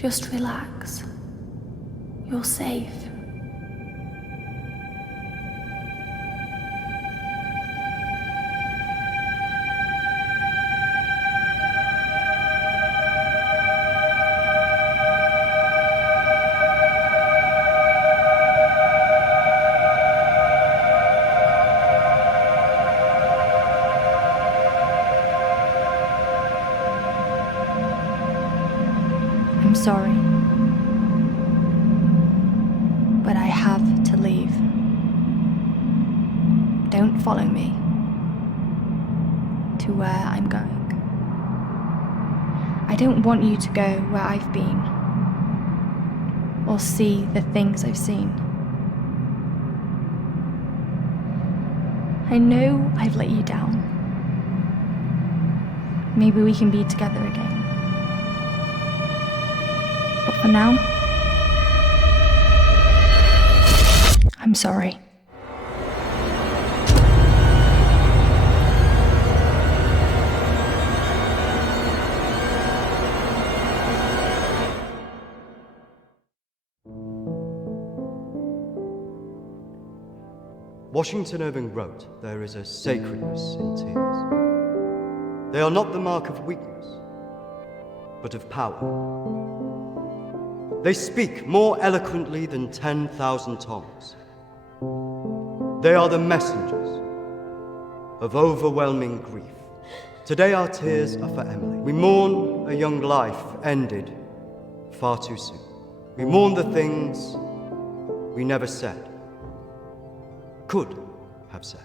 Just relax. You're safe. I'm sorry, but I have to leave. Don't follow me to where I'm going. I don't want you to go where I've been or see the things I've seen. I know I've let you down. Maybe we can be together again. But for now, I'm sorry. Washington Irving wrote, "There is a sacredness in tears. They are not the mark of weakness, but of power. They speak more eloquently than 10,000 tongues. They are the messengers of overwhelming grief. Today our tears are for Emily. We mourn a young life ended far too soon. We mourn the things we never said, could have said,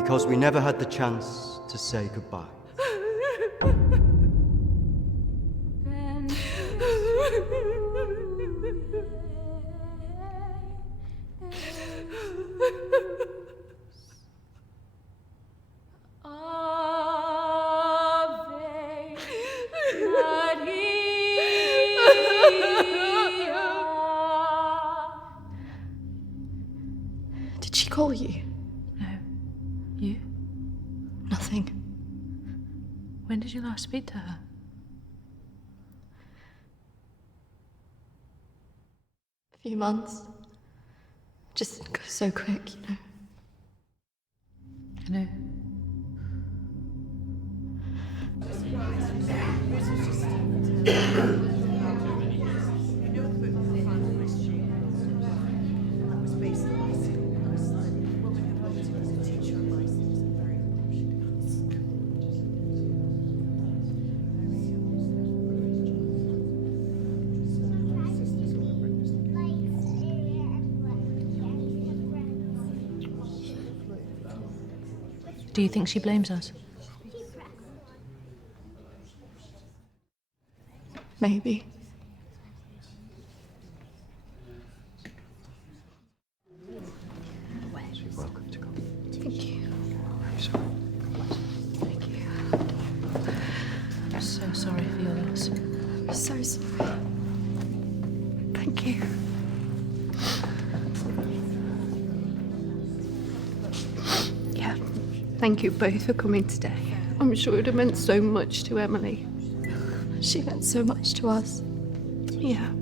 because we never had the chance to say goodbye. Did she call you? No. You? Nothing. When did you last speak to her? A few months. Just goes so quick, you know. I know. Do you think she blames us? Maybe. You're welcome to come. Thank you. I'm sorry. Thank you. I'm so sorry for your loss. I'm so sorry. Thank you. Yeah. Thank you both for coming today. I'm sure it would have meant so much to Emily. She meant so much to us. Yeah.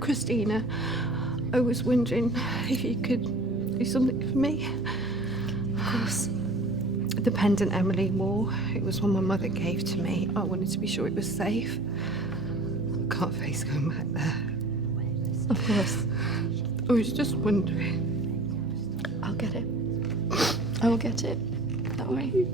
Kristina, I was wondering if you could do something for me. Of course. The pendant Emily wore, it was one my mother gave to me. I wanted to be sure it was safe. I can't face going back there. Of course. I was just wondering. I'll get it. I will get it. Don't worry.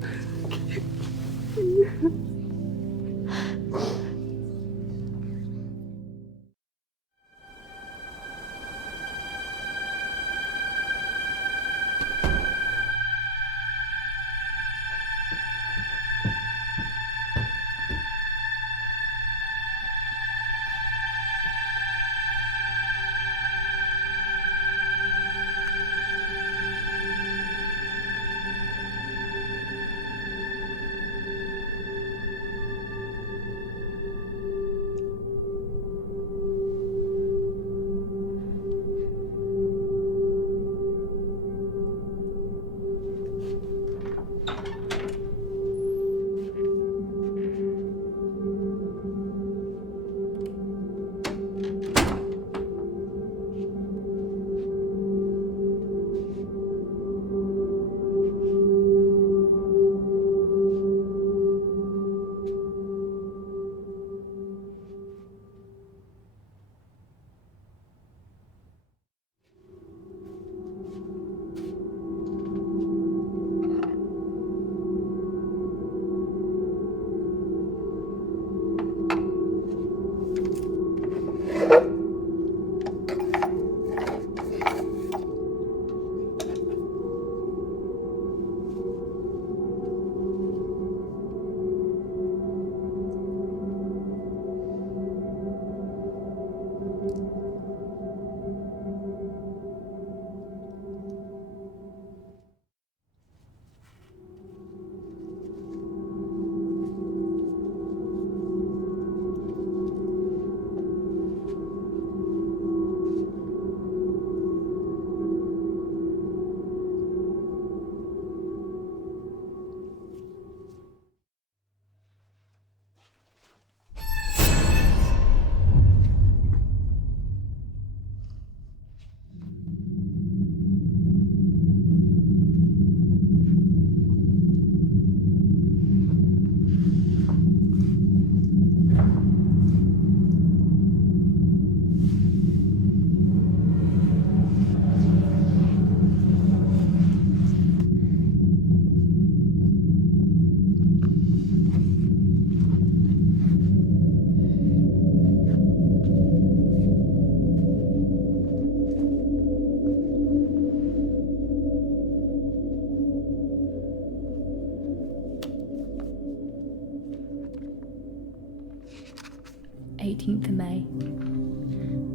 18th of May.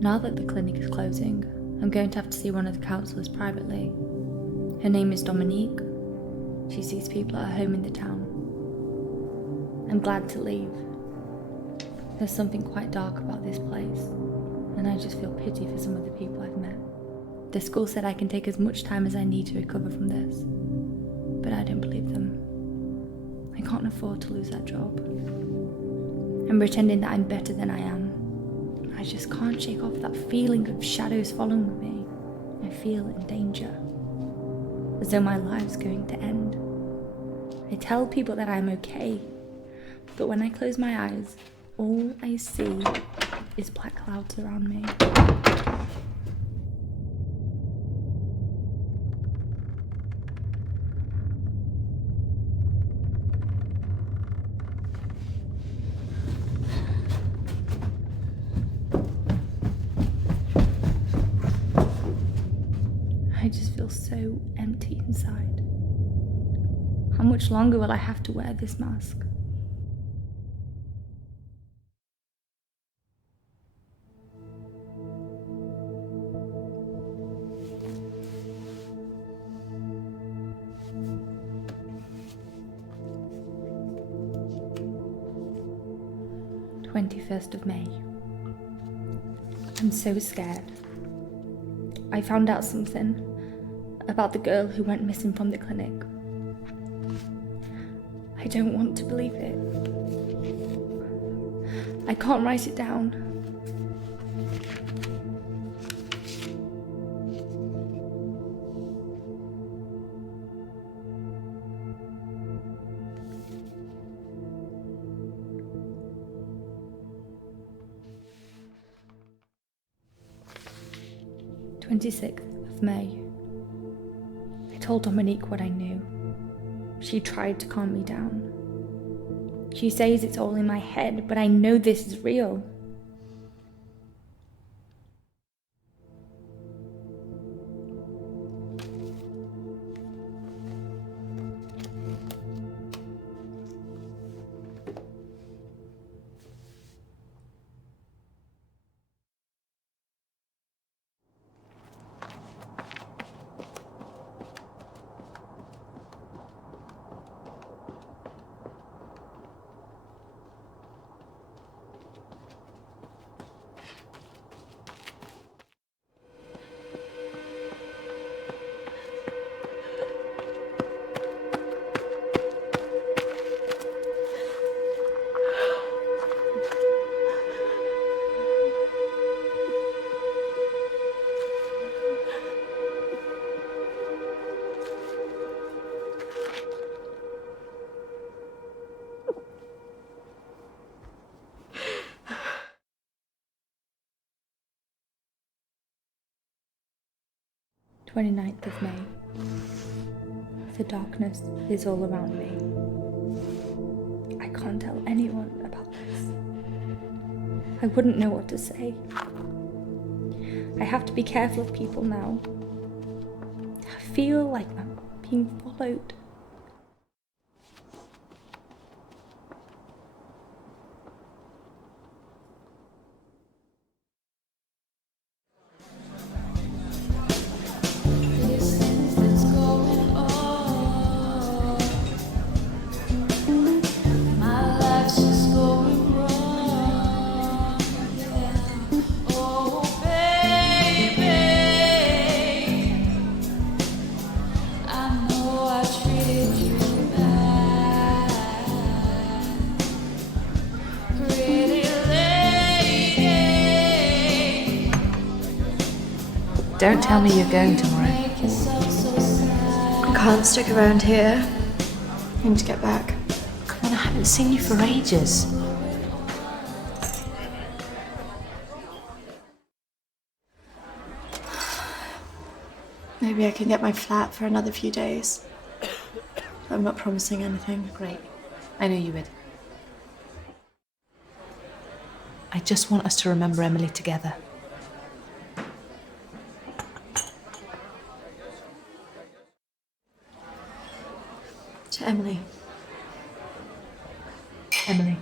Now that the clinic is closing, I'm going to have to see one of the counsellors privately. Her name is Dominique. She sees people at her home in the town. I'm glad to leave. There's something quite dark about this place, and I just feel pity for some of the people I've met. The school said I can take as much time as I need to recover from this, but I don't believe them. I can't afford to lose that job. I'm pretending that I'm better than I am. I just can't shake off that feeling of shadows following me. I feel in danger, as though my life's going to end. I tell people that I'm okay, but when I close my eyes, all I see is black clouds around me. I just feel so empty inside. How much longer will I have to wear this mask? May. I'm so scared. I found out something about the girl who went missing from the clinic. I don't want to believe it. I can't write it down. May. I told Dominique what I knew. She tried to calm me down. She says it's all in my head, but I know this is real. May. The darkness is all around me. I can't tell anyone about this. I wouldn't know what to say. I have to be careful of people now. I feel like I'm being followed. Don't tell me you're going tomorrow. I can't stick around here. I need to get back. Come on, I haven't seen you for ages. Maybe I can get my flat for another few days. I'm not promising anything. Great. I knew you would. I just want us to remember Emily together. To Emily. Emily.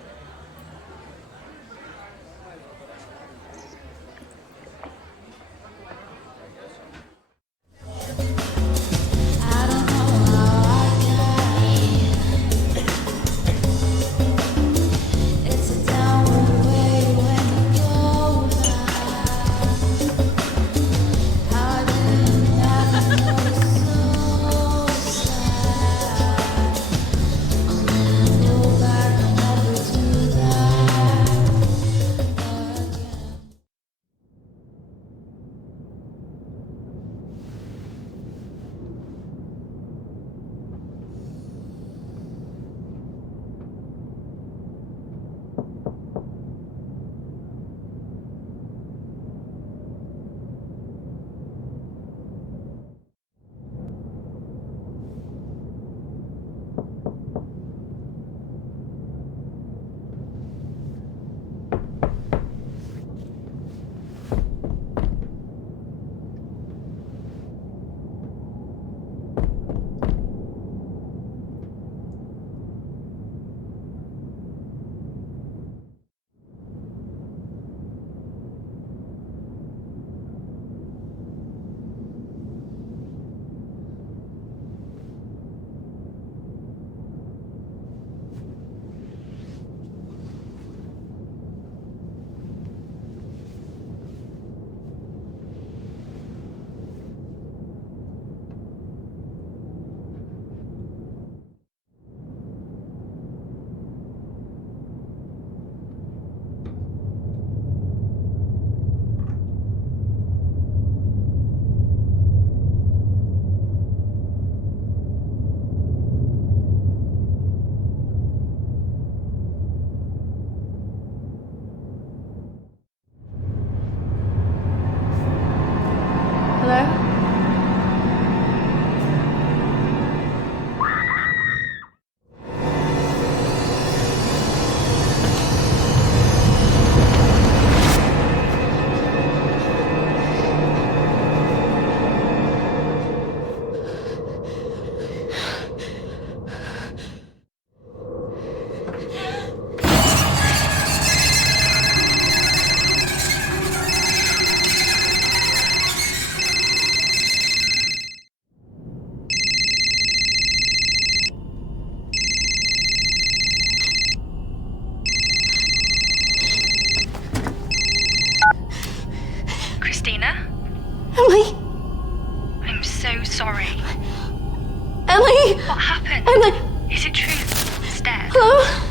sorry. Emily! What happened? Emily! Is it true? It's dead. Hello?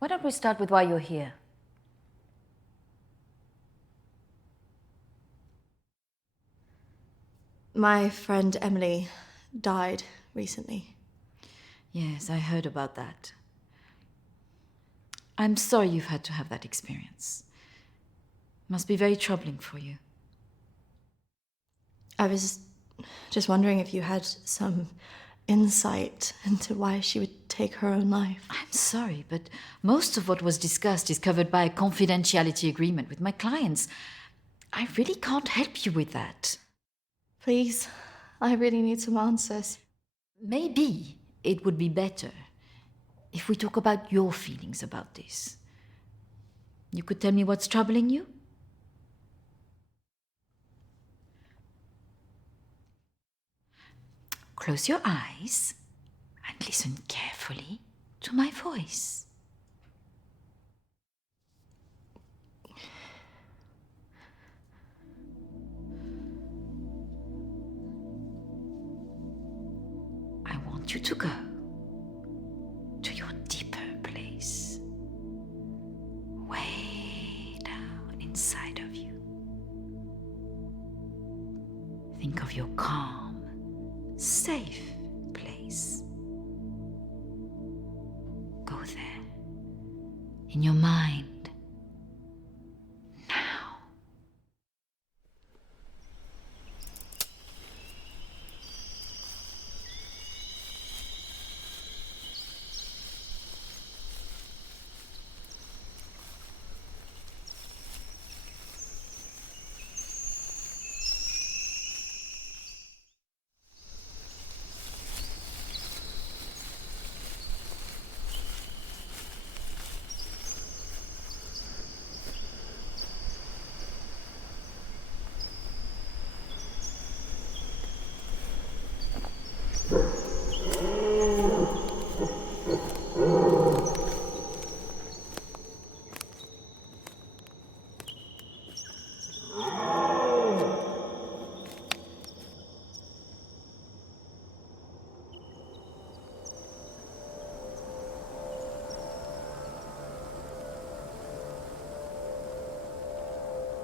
Why don't we start with why you're here? My friend Emily died recently. Yes, I heard about that. I'm sorry you've had to have that experience. Must be very troubling for you. I was just wondering if you had some insight into why she would take her own life. I'm sorry, but most of what was discussed is covered by a confidentiality agreement with my clients. I really can't help you with that. Please, I really need some answers. Maybe it would be better if we talk about your feelings about this. You could tell me what's troubling you? Close your eyes and listen carefully to my voice. I want you to go to your deeper place, way down inside of you. Think of your calm, safe place. Go there, in your mind, now.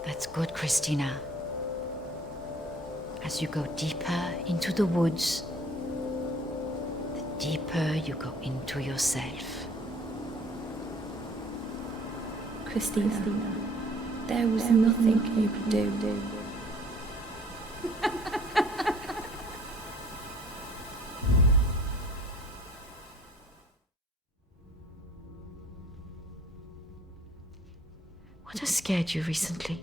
That's good, Kristina. As you go deeper into the woods, the deeper you go into yourself. Kristina, there was nothing you could do. What has scared you recently?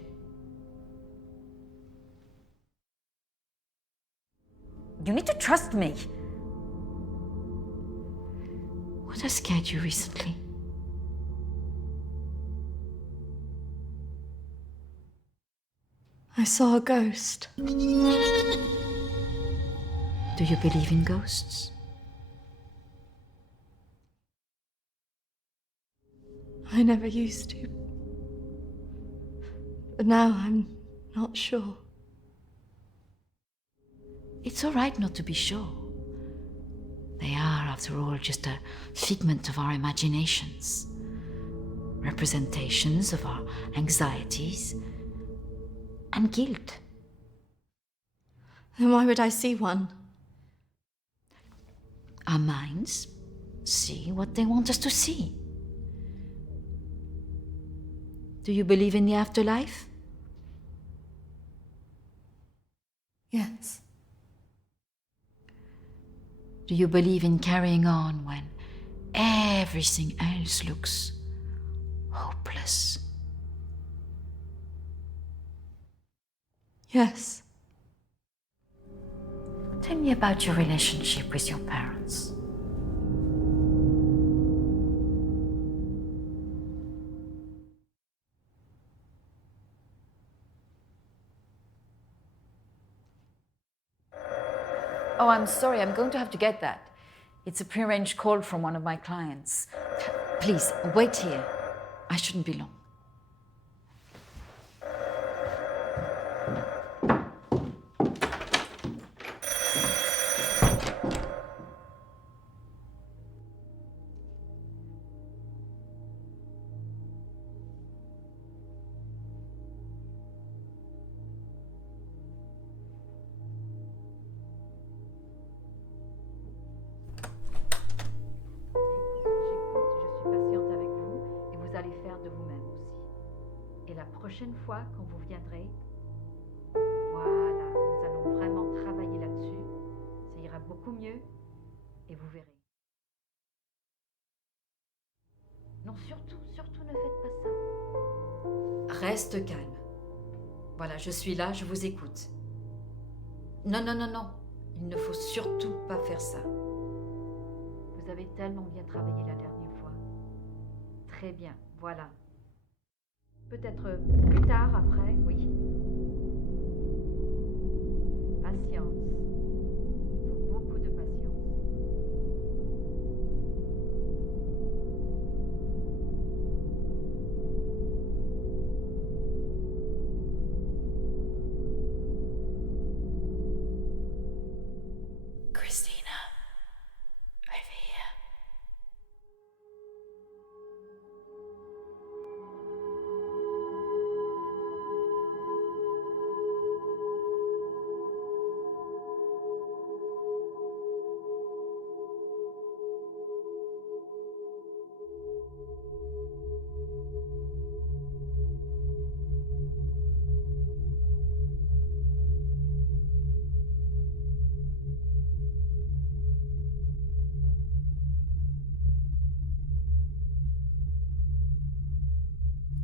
You need to trust me. What has scared you recently? I saw a ghost. Do you believe in ghosts? I never used to. But now I'm not sure. It's all right not to be sure. They are, after all, just a figment of our imaginations, representations of our anxieties and guilt. Then why would I see one? Our minds see what they want us to see. Do you believe in the afterlife? Yes. Do you believe in carrying on when everything else looks hopeless? Yes. Tell me about your relationship with your parents. Oh, I'm sorry, I'm going to have to get that. It's a prearranged call from one of my clients. Please, wait here. I shouldn't be long. Et la prochaine fois, quand vous viendrez, voilà, nous allons vraiment travailler là-dessus. Ça ira beaucoup mieux et vous verrez. Non, surtout, surtout ne faites pas ça. Reste calme. Voilà, je suis là, je vous écoute. Non, non, non, non. Il ne faut surtout pas faire ça. Vous avez tellement bien travaillé la dernière fois. Très bien, voilà. Peut-être plus tard, après, oui. Patience. Faut beaucoup de patience. Kristina, over here.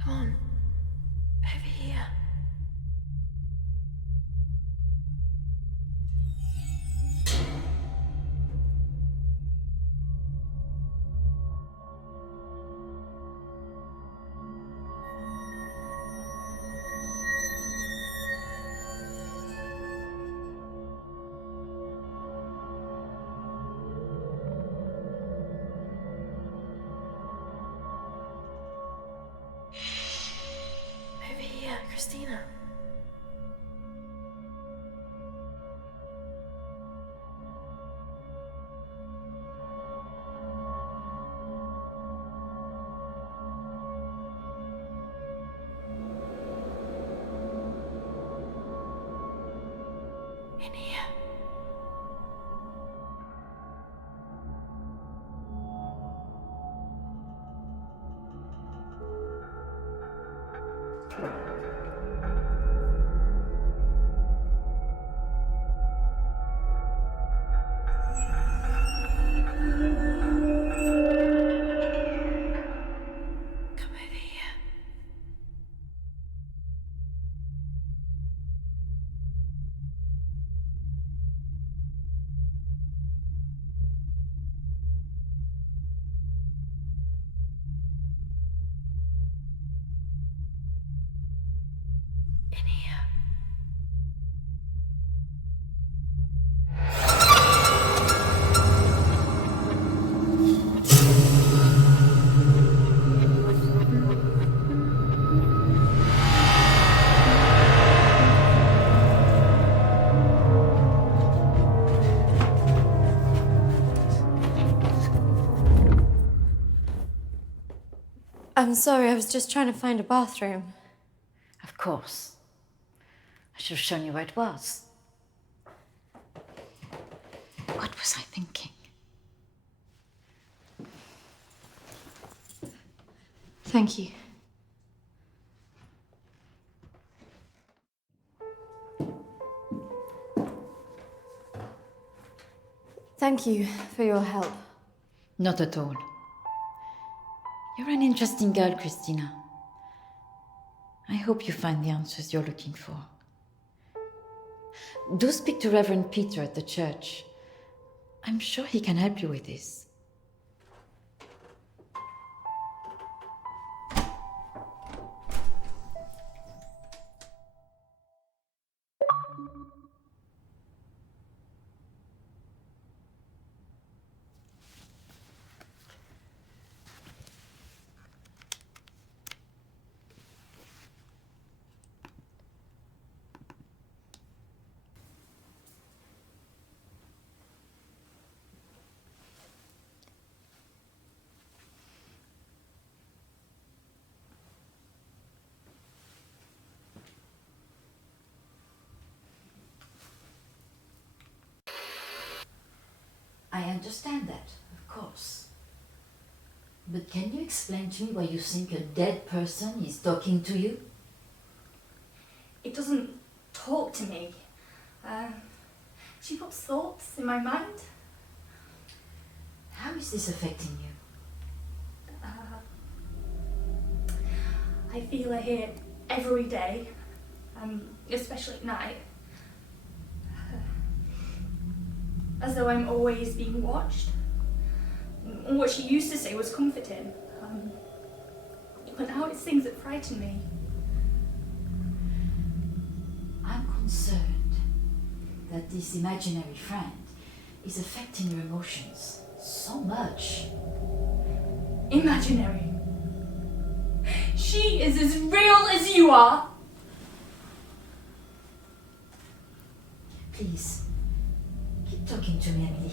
Come on, over here. Over here, Kristina. In here. Come over here. In here. I'm sorry, I was just trying to find a bathroom. Of course. I should have shown you where it was. What was I thinking? Thank you. Thank you for your help. Not at all. You're an interesting girl, Kristina. I hope you find the answers you're looking for. Do speak to Reverend Peter at the church. I'm sure he can help you with this. I understand that, of course. But can you explain to me why you think a dead person is talking to you? It doesn't talk to me. She puts thoughts in my mind. How is this affecting you? I feel her here every day, especially at night. As though I'm always being watched. What she used to say was comforting. But now it's things that frighten me. I'm concerned that this imaginary friend is affecting your emotions so much. Imaginary. She is as real as you are. Please, keep talking to me, Emily.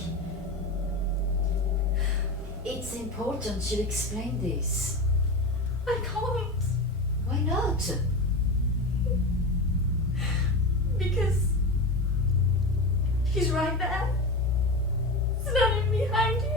It's important you explain this. I can't. Why not? Because she's right there, standing behind you.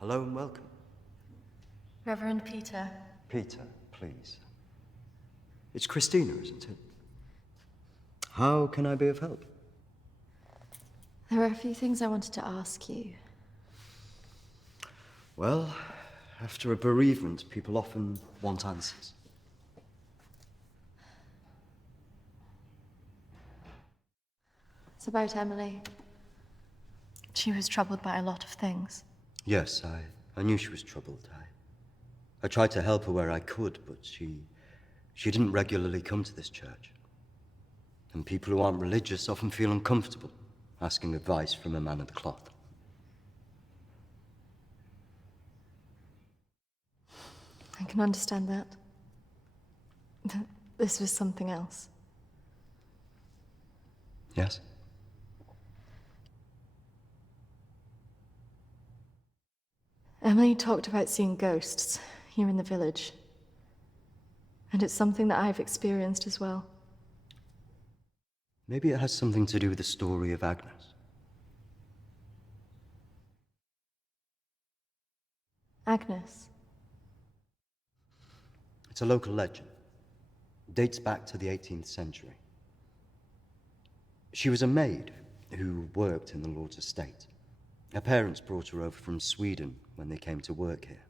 Hello and welcome. Reverend Peter. Peter, please. It's Kristina, isn't it? How can I be of help? There are a few things I wanted to ask you. Well, after a bereavement, people often want answers. It's about Emily. She was troubled by a lot of things. Yes, I knew she was troubled. I tried to help her where I could, but she didn't regularly come to this church. And people who aren't religious often feel uncomfortable asking advice from a man of the cloth. I can understand that. This was something else. Yes? Emily talked about seeing ghosts here in the village. And it's something that I've experienced as well. Maybe it has something to do with the story of Agnes. Agnes. It's a local legend. It dates back to the 18th century. She was a maid who worked in the Lord's estate. Her parents brought her over from Sweden when they came to work here.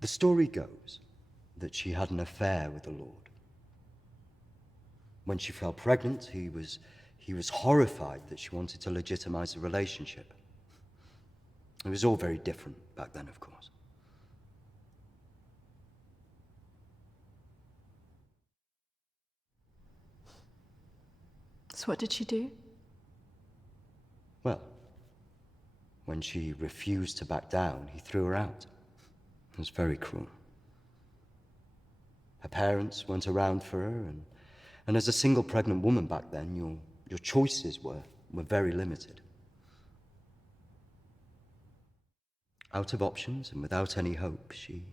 The story goes that she had an affair with the Lord. When she fell pregnant, he was horrified that she wanted to legitimize the relationship. It was all very different back then, of course. So what did she do? Well, when she refused to back down, he threw her out. It was very cruel. Her parents weren't around for her, and as a single pregnant woman back then, your choices were very limited. Out of options and without any hope, she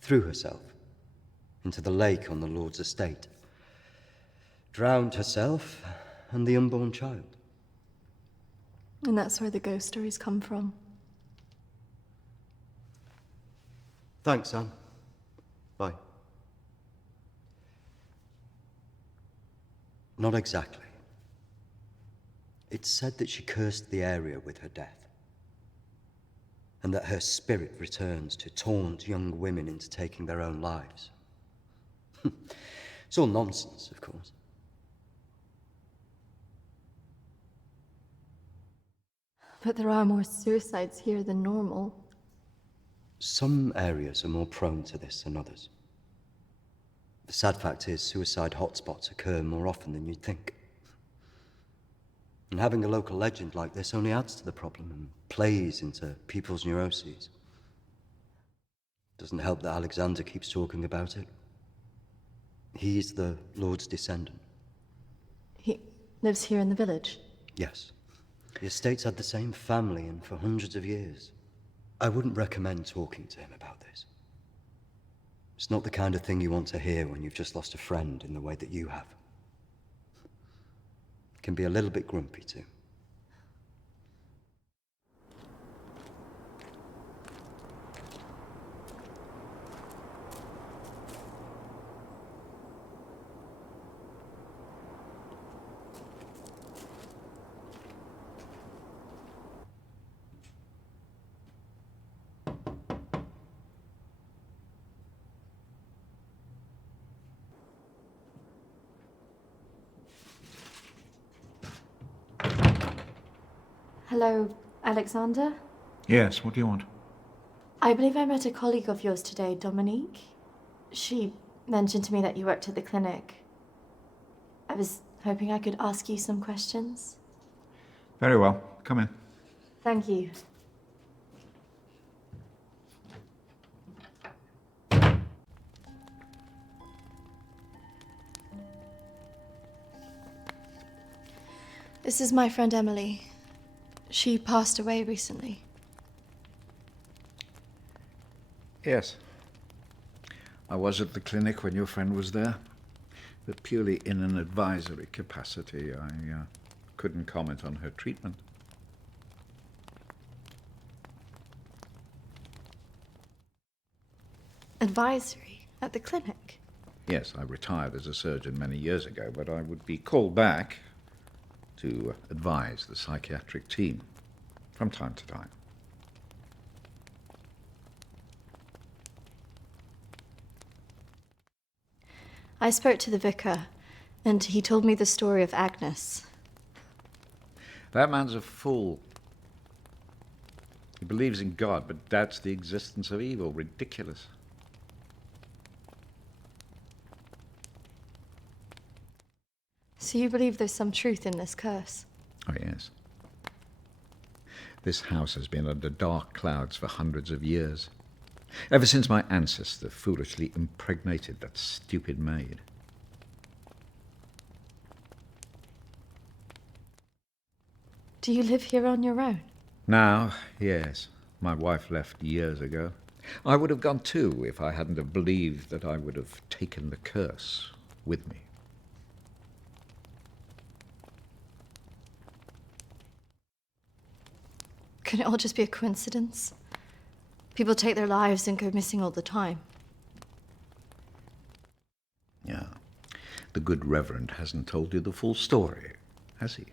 threw herself into the lake on the Lord's estate, drowned herself and the unborn child. And that's where the ghost stories come from. Thanks, Anne. Bye. Not exactly. It's said that she cursed the area with her death, and that her spirit returns to taunt young women into taking their own lives. It's all nonsense, of course. But there are more suicides here than normal. Some areas are more prone to this than others. The sad fact is, suicide hotspots occur more often than you'd think. And having a local legend like this only adds to the problem and plays into people's neuroses. Doesn't help that Alexander keeps talking about it. He's the Lord's descendant. He lives here in the village? Yes. The estate's had the same family and for hundreds of years. I wouldn't recommend talking to him about this. It's not the kind of thing you want to hear when you've just lost a friend in the way that you have. Can be a little bit grumpy too. Hello, Alexander? Yes, what do you want? I believe I met a colleague of yours today, Dominique. She mentioned to me that you worked at the clinic. I was hoping I could ask you some questions. Very well. Come in. Thank you. This is my friend Emily. She passed away recently. Yes. I was at the clinic when your friend was there, but purely in an advisory capacity. I couldn't comment on her treatment. Advisory? At the clinic? Yes, I retired as a surgeon many years ago, but I would be called back to advise the psychiatric team from time to time. I spoke to the vicar, and he told me the story of Agnes. That man's a fool. He believes in God, but doubts the existence of evil. Ridiculous. So you believe there's some truth in this curse? Oh, yes. This house has been under dark clouds for hundreds of years. Ever since my ancestor foolishly impregnated that stupid maid. Do you live here on your own? Now, yes. My wife left years ago. I would have gone too if I hadn't have believed that I would have taken the curse with me. Could it all just be a coincidence? People take their lives and go missing all the time. Yeah. The good Reverend hasn't told you the full story, has he?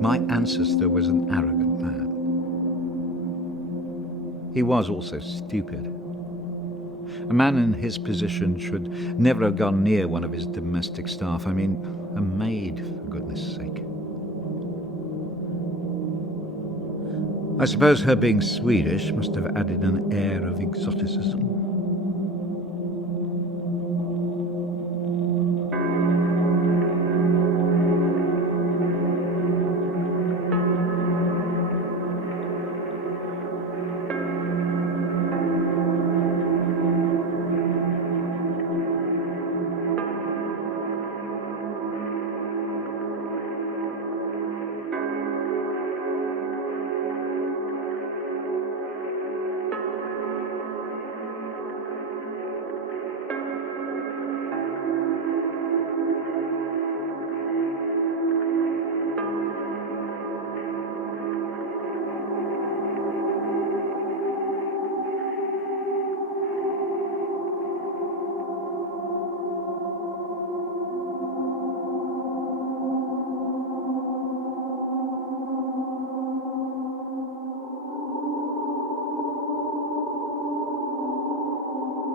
My ancestor was an arrogant man. He was also stupid. A man in his position should never have gone near one of his domestic staff. I mean, a maid, for goodness sake. I suppose her being Swedish must have added an air of exoticism.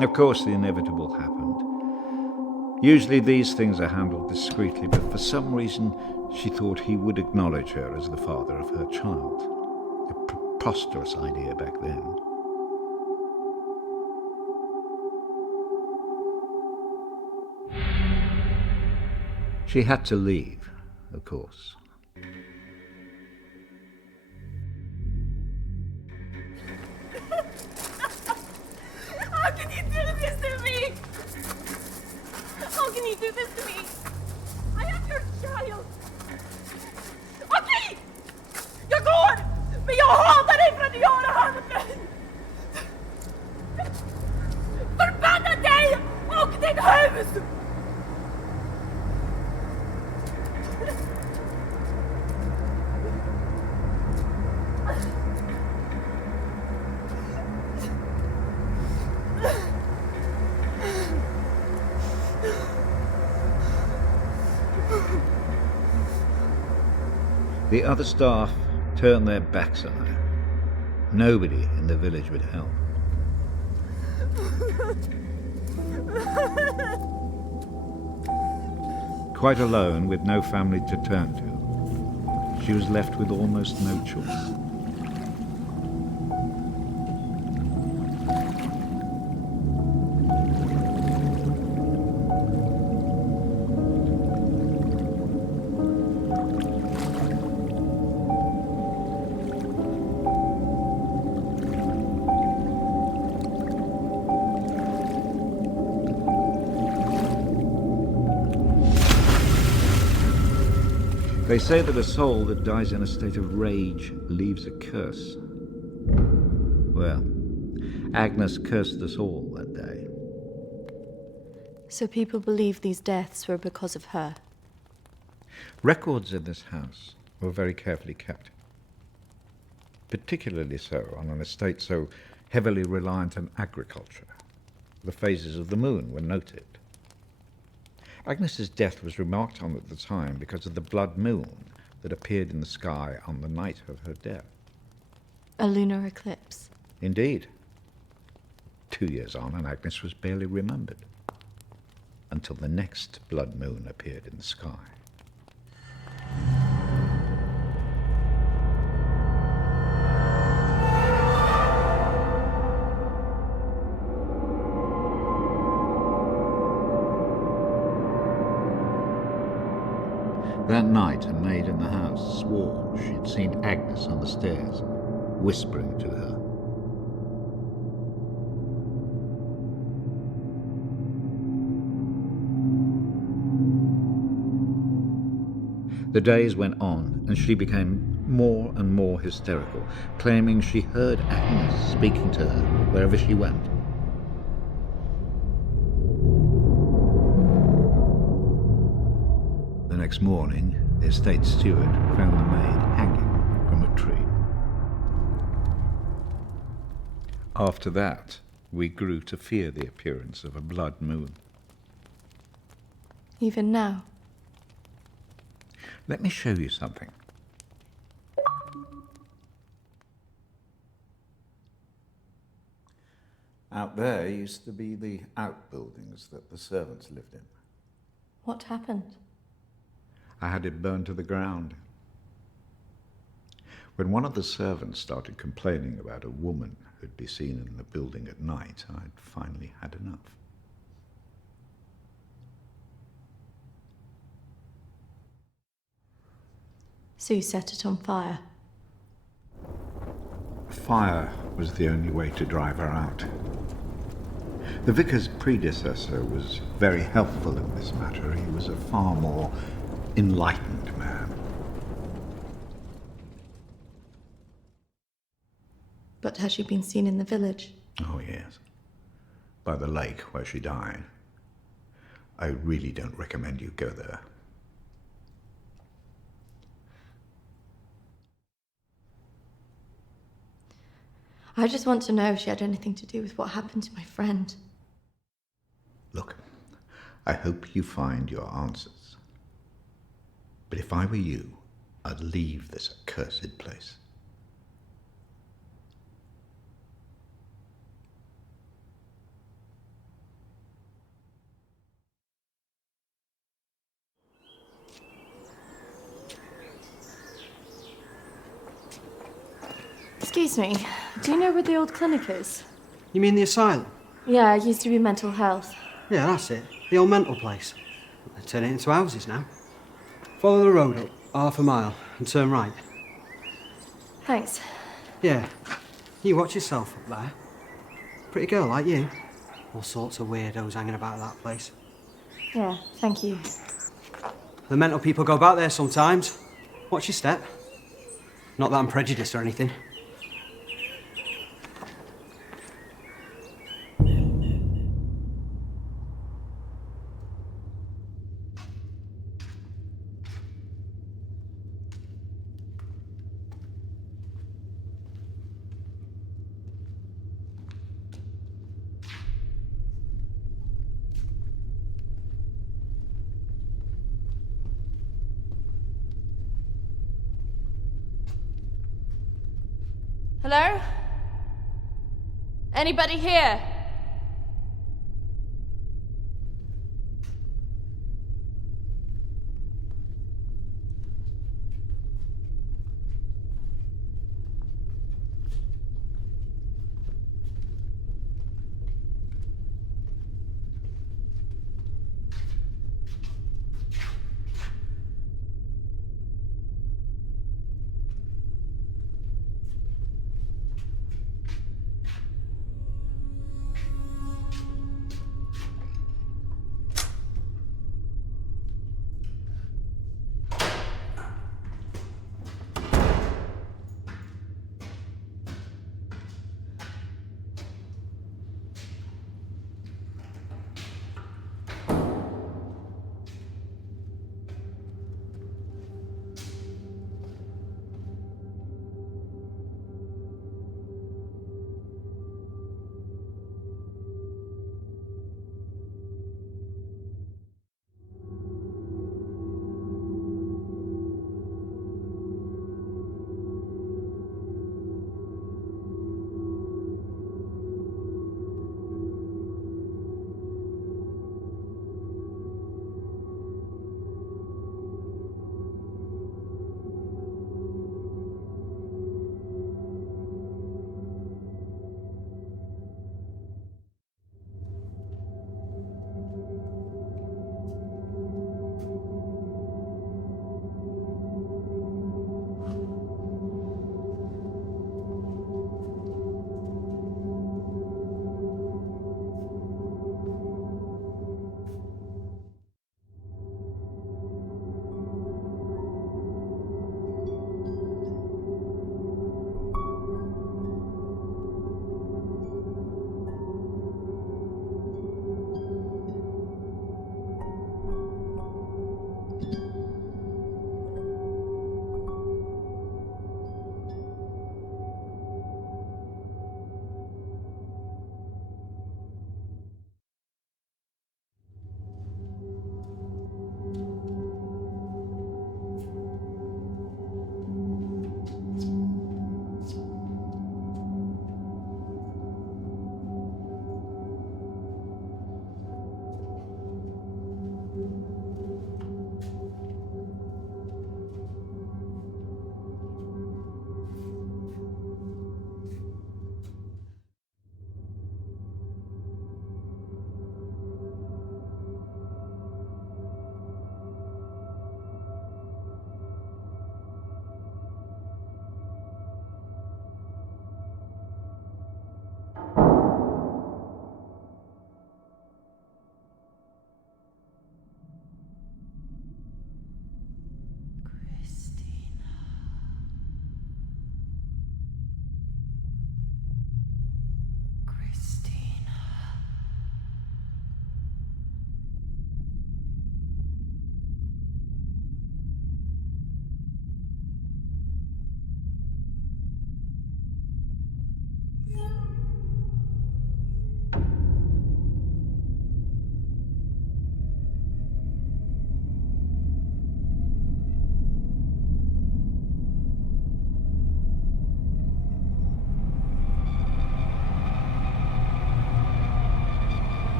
Of course, the inevitable happened. Usually these things are handled discreetly, but for some reason she thought he would acknowledge her as the father of her child. A preposterous idea back then. She had to leave, of course. How can you do this to me? How can you do this to me? I am your child. Okej! Jag går! Men jag hatar dig för att göra handen! Förbanna dig och ditt hus! The other staff turned their backs on her. Nobody in the village would help. Quite alone, with no family to turn to, she was left with almost no choice. They say that a soul that dies in a state of rage leaves a curse. Well, Agnes cursed us all that day. So people believe these deaths were because of her. Records in this house were very carefully kept. Particularly so on an estate so heavily reliant on agriculture. The phases of the moon were noted. Agnes's death was remarked on at the time because of the blood moon that appeared in the sky on the night of her death. A lunar eclipse. Indeed. 2 years on, and Agnes was barely remembered, until the next blood moon appeared in the sky. That night, a maid in the house swore she'd seen Agnes on the stairs, whispering to her. The days went on, and she became more and more hysterical, claiming she heard Agnes speaking to her wherever she went. The next morning, the estate steward found the maid hanging from a tree. After that, we grew to fear the appearance of a blood moon. Even now. Let me show you something. Out there used to be the outbuildings that the servants lived in. What happened? I had it burned to the ground. When one of the servants started complaining about a woman who'd be seen in the building at night, I'd finally had enough. So you set it on fire? Fire was the only way to drive her out. The vicar's predecessor was very helpful in this matter. He was a far more enlightened man. But has she been seen in the village? Oh, yes. By the lake where she died. I really don't recommend you go there. I just want to know if she had anything to do with what happened to my friend. Look, I hope you find your answers. But if I were you, I'd leave this accursed place. Excuse me, do you know where the old clinic is? You mean the asylum? Yeah, it used to be mental health. Yeah, that's it. The old mental place. They turn it into houses now. Follow the road up, half a mile, and turn right. Thanks. Yeah, you watch yourself up there. Pretty girl like you. All sorts of weirdos hanging about that place. Yeah, thank you. The mental people go back there sometimes. Watch your step. Not that I'm prejudiced or anything. Hello? Anybody here?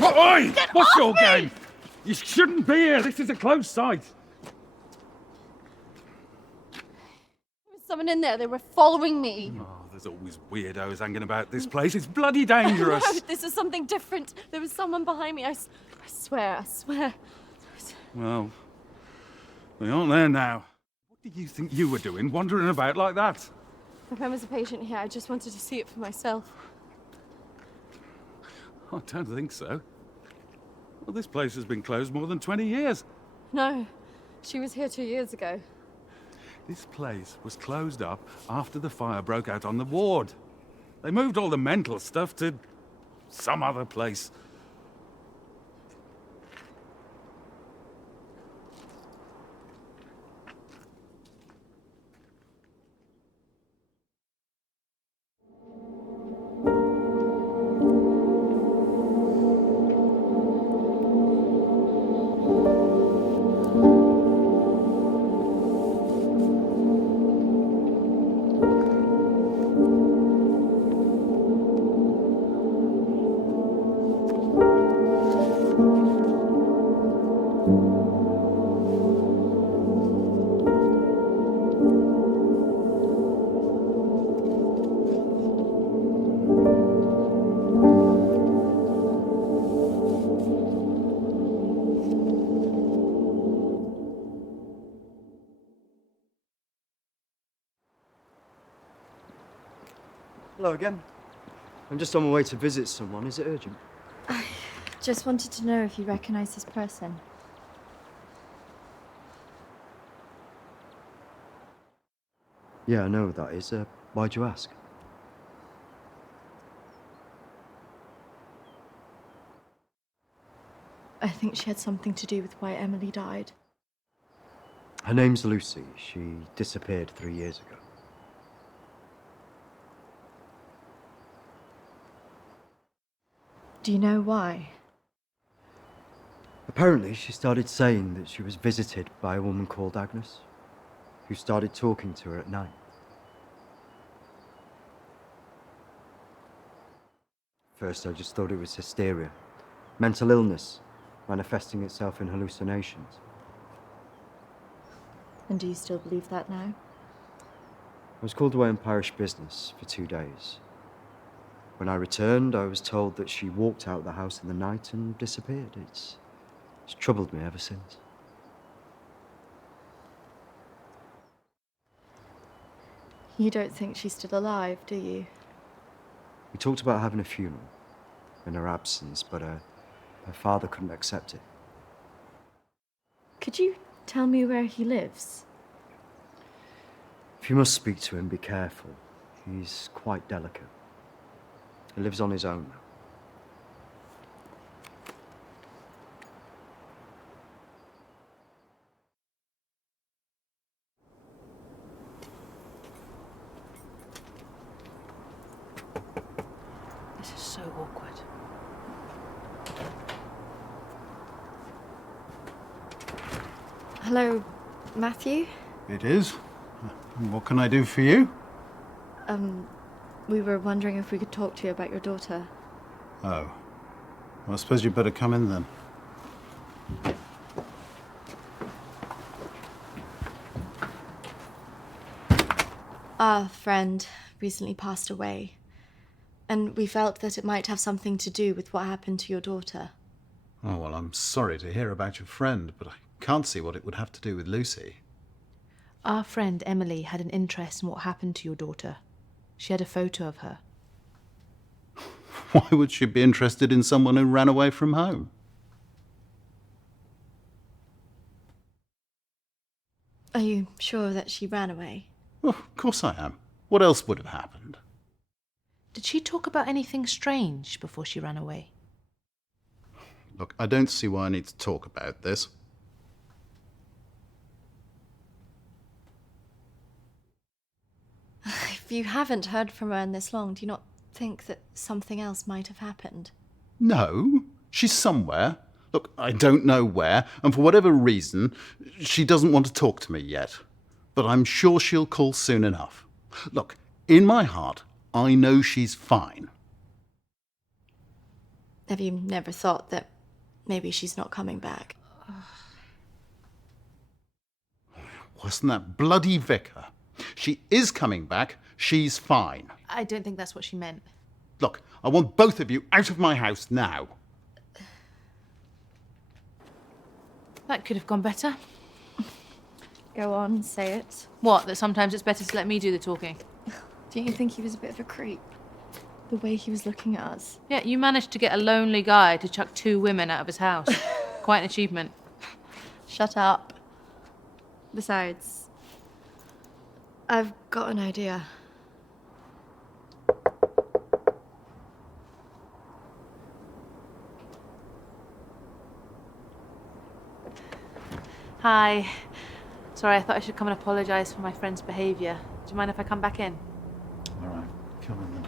Oi! Get What's off your me! game? You shouldn't be here. This is a closed site. There was someone in there. They were following me. Oh, there's always weirdos hanging about this place. It's bloody dangerous. No, this is something different. There was someone behind me. I swear. Well, we aren't there now. What do you think you were doing, wandering about like that? My friend was a patient here. I just wanted to see it for myself. I don't think so. Well, this place has been closed more than 20 years. No, she was here 2 years ago. This place was closed up after the fire broke out on the ward. They moved all the mental stuff to some other place. Hello again. I'm just on my way to visit someone. Is it urgent? I just wanted to know if you recognise this person. Yeah, I know who that is. Why'd you ask? I think she had something to do with why Emily died. Her name's Lucy. She disappeared 3 years ago. Do you know why? Apparently, she started saying that she was visited by a woman called Agnes, who started talking to her at night. First, I just thought it was hysteria, mental illness, manifesting itself in hallucinations. And do you still believe that now? I was called away on parish business for 2 days. When I returned, I was told that she walked out of the house in the night and disappeared. It's troubled me ever since. You don't think she's still alive, do you? We talked about having a funeral in her absence, but her father couldn't accept it. Could you tell me where he lives? If you must speak to him, be careful. He's quite delicate. He lives on his own now. This is so awkward. Hello, Matthew? It is. What can I do for you? We were wondering if we could talk to you about your daughter. Oh. Well, I suppose you'd better come in then. Our friend recently passed away, and we felt that it might have something to do with what happened to your daughter. Oh, well, I'm sorry to hear about your friend, but I can't see what it would have to do with Lucy. Our friend Emily had an interest in what happened to your daughter. She had a photo of her. Why would she be interested in someone who ran away from home? Are you sure that she ran away? Well, of course I am. What else would have happened? Did she talk about anything strange before she ran away? Look, I don't see why I need to talk about this. If you haven't heard from her in this long, do you not think that something else might have happened? No, she's somewhere. Look, I don't know where, and for whatever reason, she doesn't want to talk to me yet. But I'm sure she'll call soon enough. Look, in my heart, I know she's fine. Have you never thought that maybe she's not coming back? Wasn't that bloody vicar? She is coming back. She's fine. I don't think that's what she meant. Look, I want both of you out of my house now. That could have gone better. Go on, say it. What, that sometimes it's better to let me do the talking? Don't you think he was a bit of a creep? The way he was looking at us. Yeah, you managed to get a lonely guy to chuck 2 women out of his house. Quite an achievement. Shut up. Besides, I've got an idea. Hi. Sorry, I thought I should come and apologise for my friend's behaviour. Do you mind if I come back in? All right, come on then.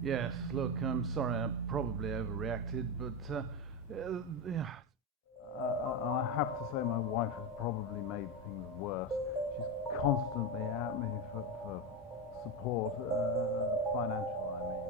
Yes, look, I'm sorry, I probably overreacted, but yeah, I have to say my wife has probably made things worse. She's constantly at me for support, financial, I mean.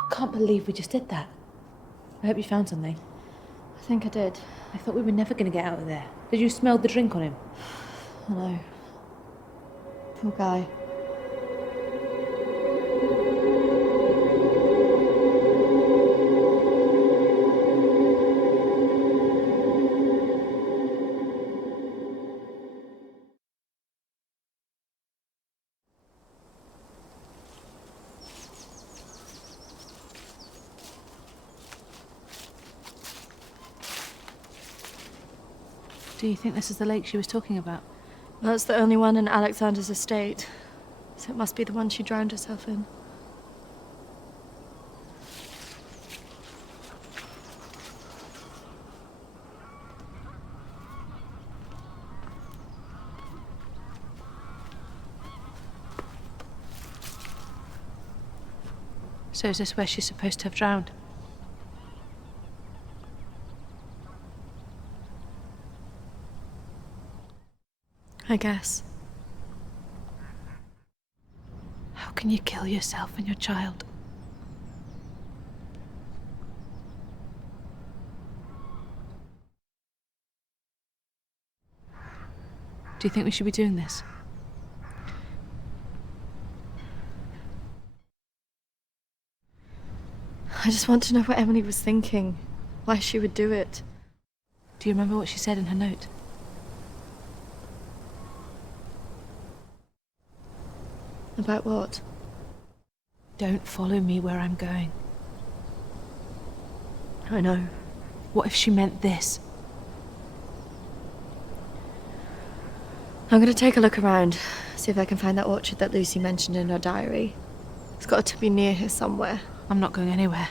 I can't believe we just did that. I hope you found something. I think I did. I thought we were never going to get out of there. Did you smell the drink on him? I know. Poor guy. Do you think this is the lake she was talking about? That's the only one in Alexander's estate, so it must be the one she drowned herself in. So is this where she's supposed to have drowned? I guess. How can you kill yourself and your child? Do you think we should be doing this? I just want to know what Emily was thinking. Why she would do it. Do you remember what she said in her note? About what? Don't follow me where I'm going. I know. What if she meant this? I'm gonna take a look around, see if I can find that orchard that Lucy mentioned in her diary. It's got to be near here somewhere. I'm not going anywhere.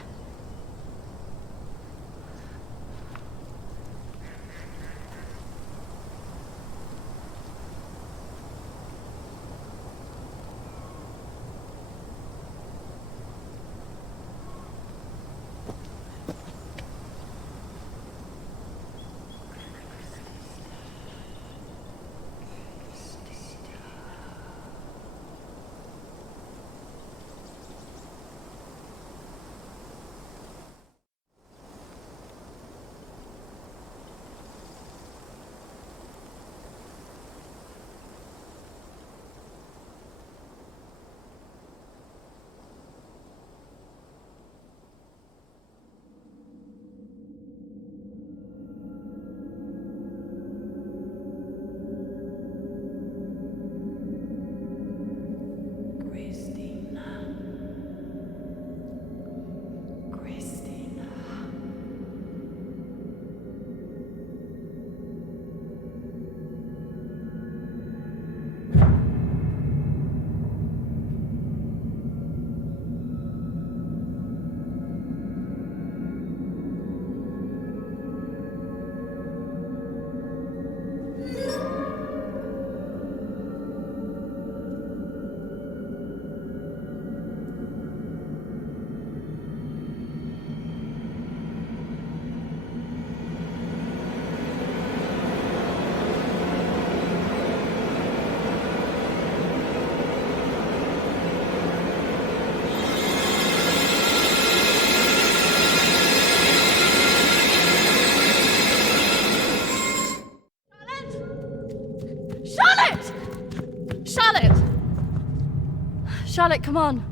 Charlotte, come on.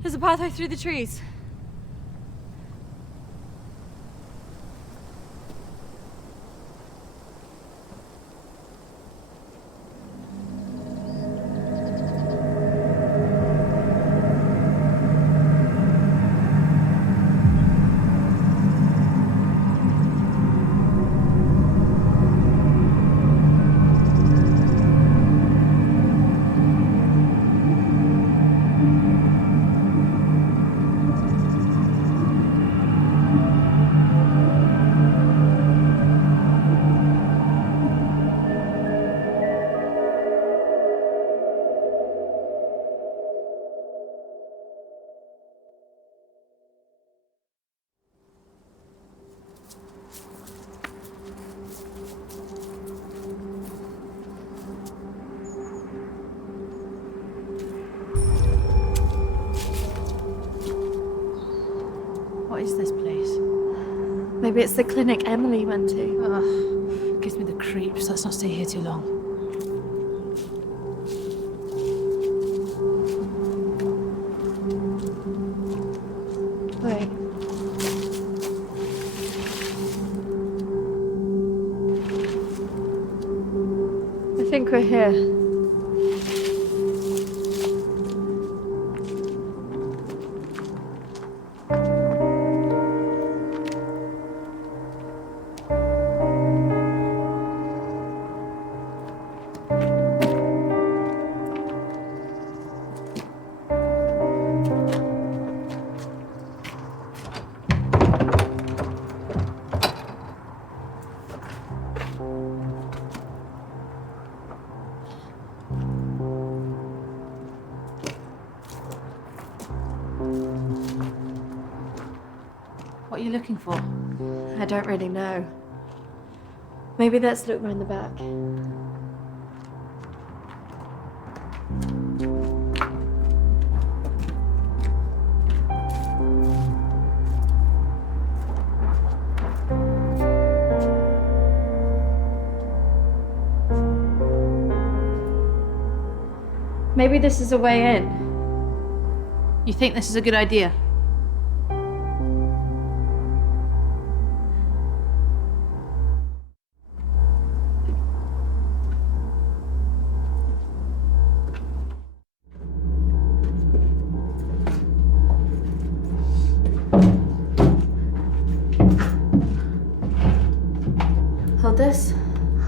There's a pathway through the trees. What is this place? Maybe it's the clinic Emily went to. Ugh, gives me the creeps. Let's not stay here too long. Wait. I think we're here. you looking for? I don't really know. Maybe let's look round the back. Maybe this is a way in. You think this is a good idea? Hold this.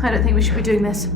I don't think we should be doing this.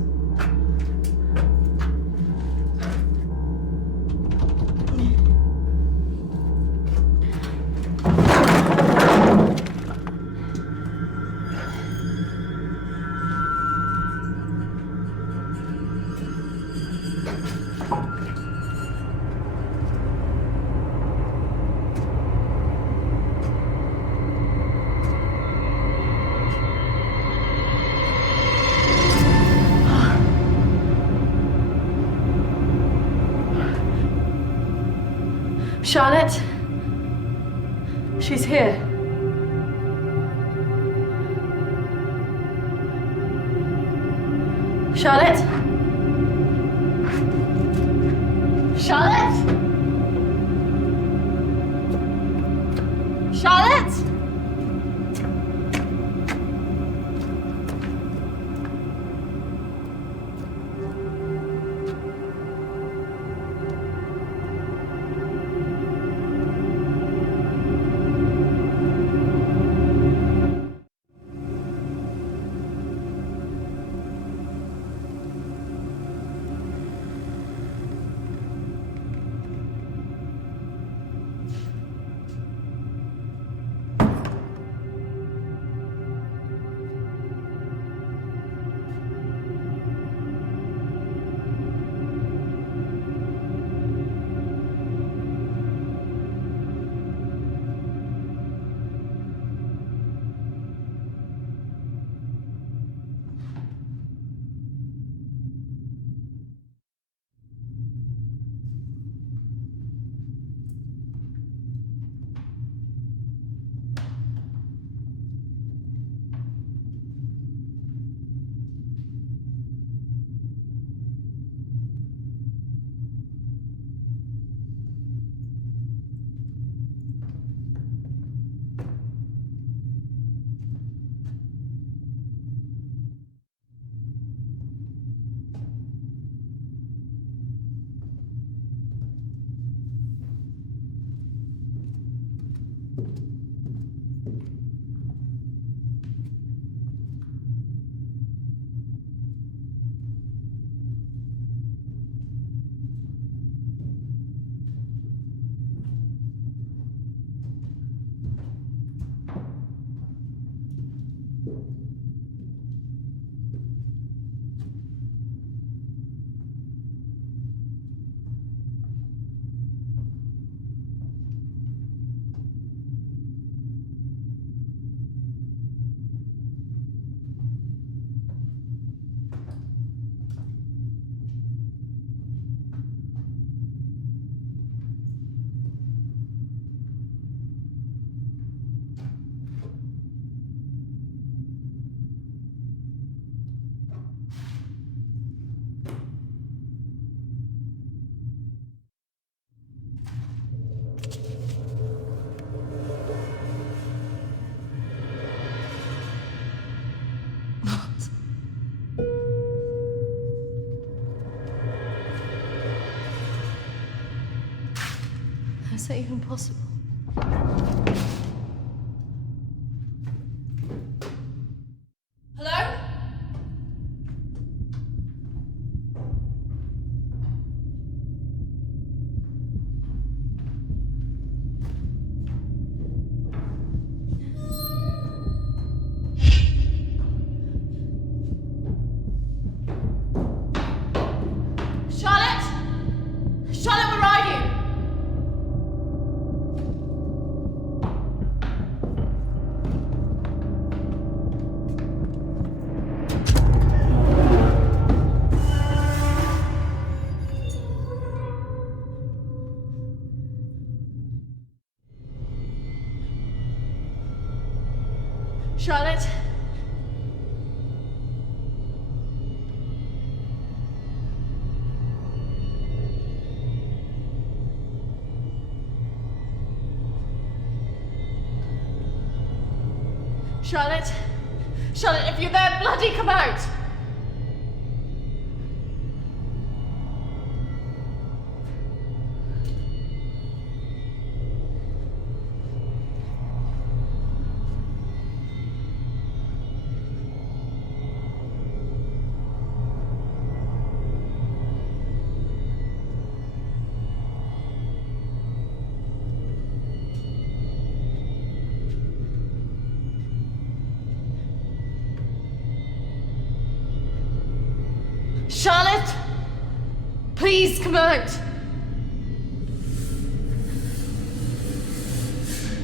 Charlotte? She's here. Charlotte? Charlotte? Charlotte? Is that even possible? Hello? Charlotte? Charlotte, where are you? Charlotte! Charlotte, if you're there, bloody come out! Charlotte! Please come out!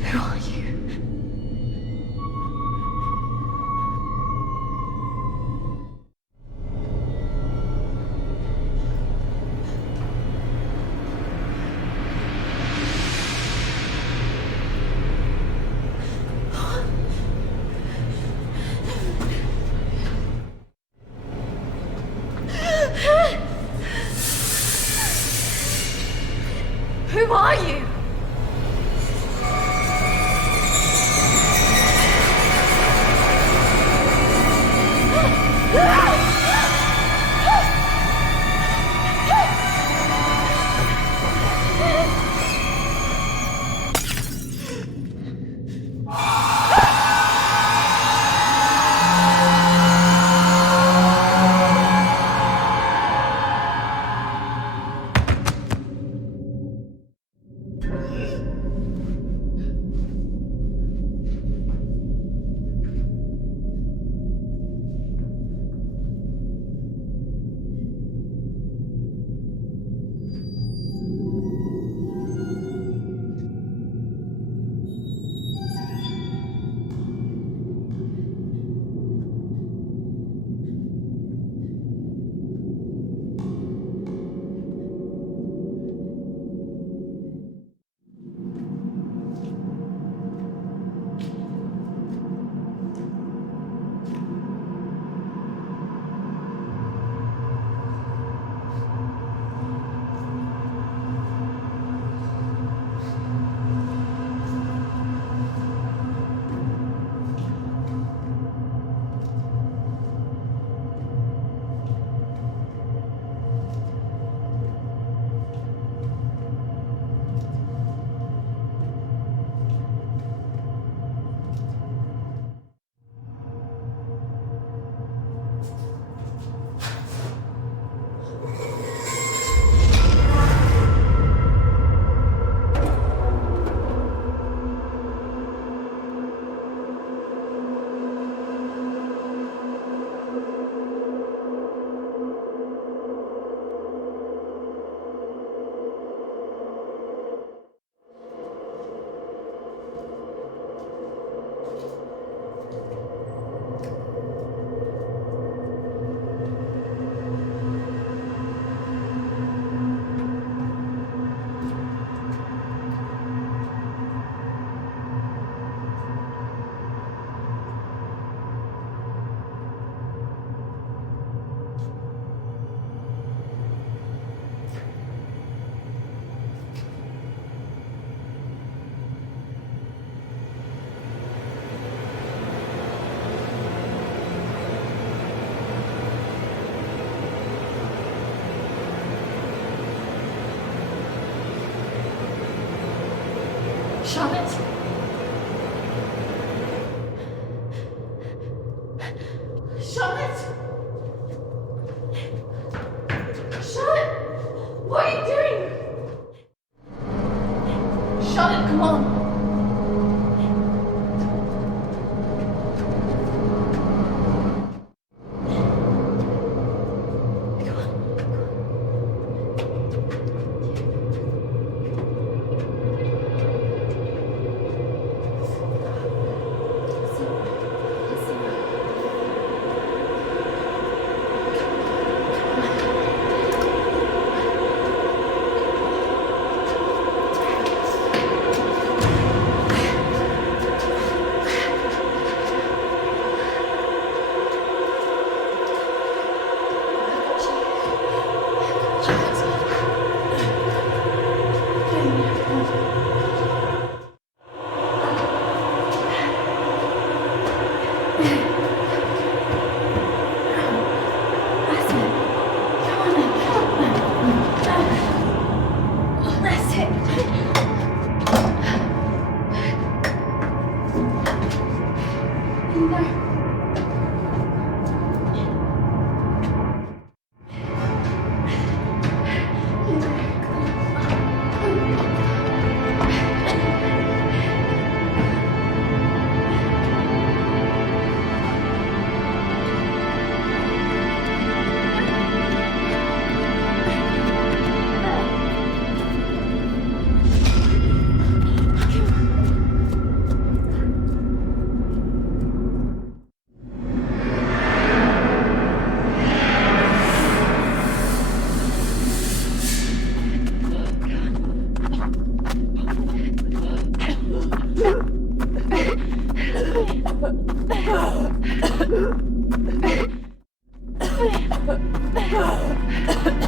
Who are you? Who are you? Charlotte! Charlotte! Charlotte! What are you doing? Charlotte, come on!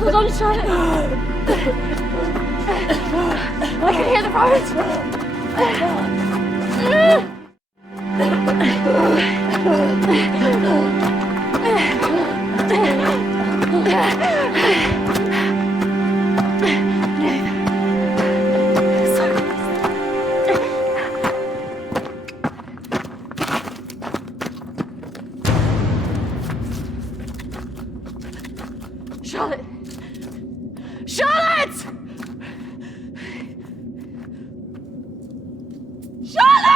Hold on, Charlotte. I can hear the road. Charlotte! Charlotte! Charlotte!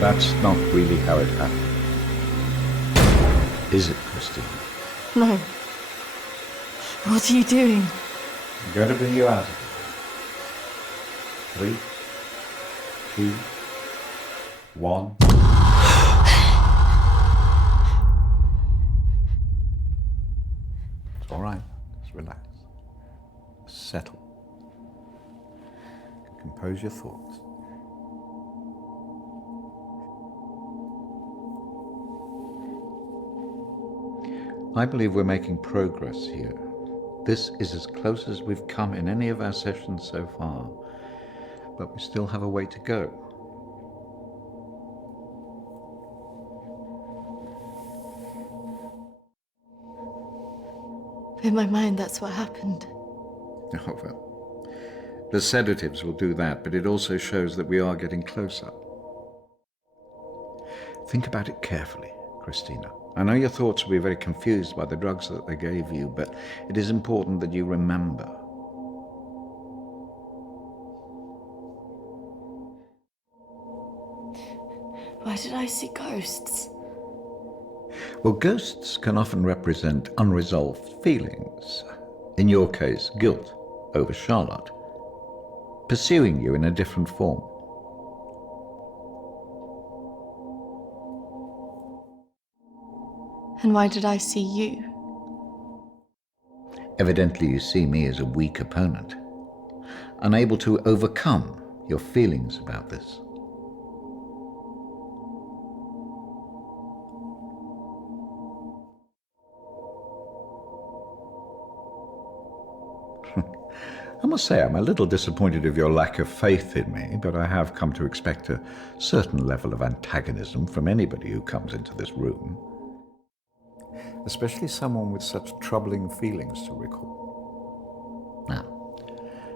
That's not really how it happened. Is it, Kristina? No. What are you doing? I'm going to bring you out of here. 3, 2, 1. It's all right. Just relax. Settle. Compose your thoughts. I believe we're making progress here. This is as close as we've come in any of our sessions so far, but we still have a way to go. In my mind, that's what happened. Oh, well. The sedatives will do that, but it also shows that we are getting closer. Think about it carefully, Kristina. I know your thoughts will be very confused by the drugs that they gave you, but it is important that you remember. Why did I see ghosts? Well, ghosts can often represent unresolved feelings. In your case, guilt over Charlotte, pursuing you in a different form. And why did I see you? Evidently, you see me as a weak opponent, unable to overcome your feelings about this. I must say I'm a little disappointed of your lack of faith in me, but I have come to expect a certain level of antagonism from anybody who comes into this room. Especially someone with such troubling feelings to recall. Now,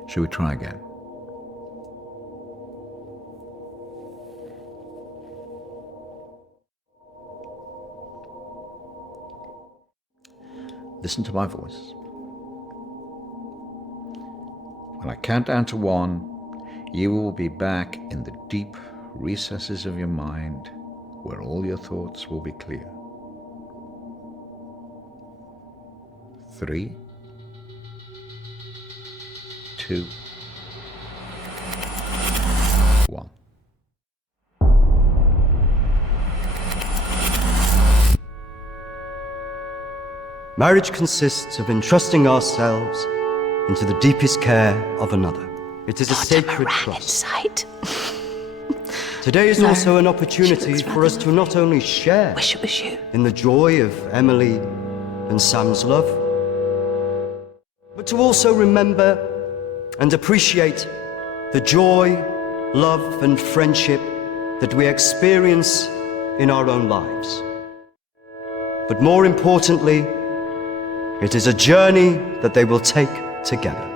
shall we try again? Listen to my voice. When I count down to 1, you will be back in the deep recesses of your mind where all your thoughts will be clear. 3, 2, 1. Marriage consists of entrusting ourselves into the deepest care of another. It is a sacred trust. Today is also an opportunity for us to not only share in the joy of Emily and Sam's love, but to also remember and appreciate the joy, love, and friendship that we experience in our own lives. But more importantly, it is a journey that they will take together.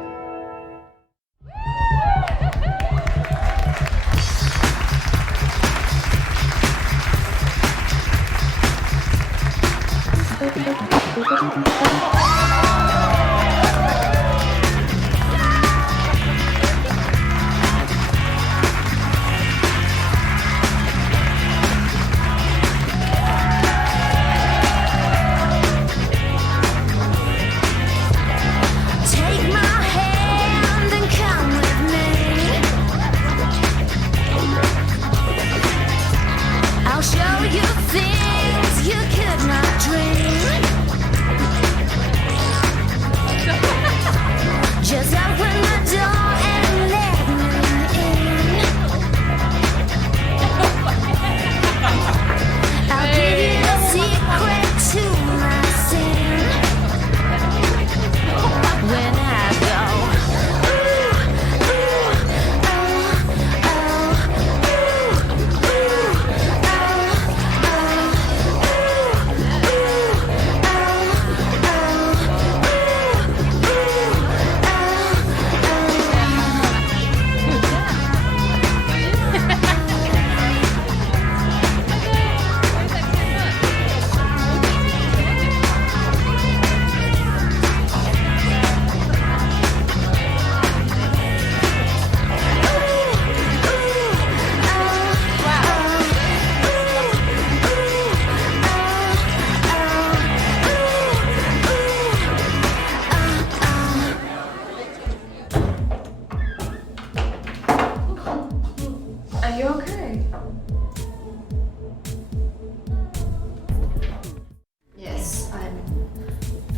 Take my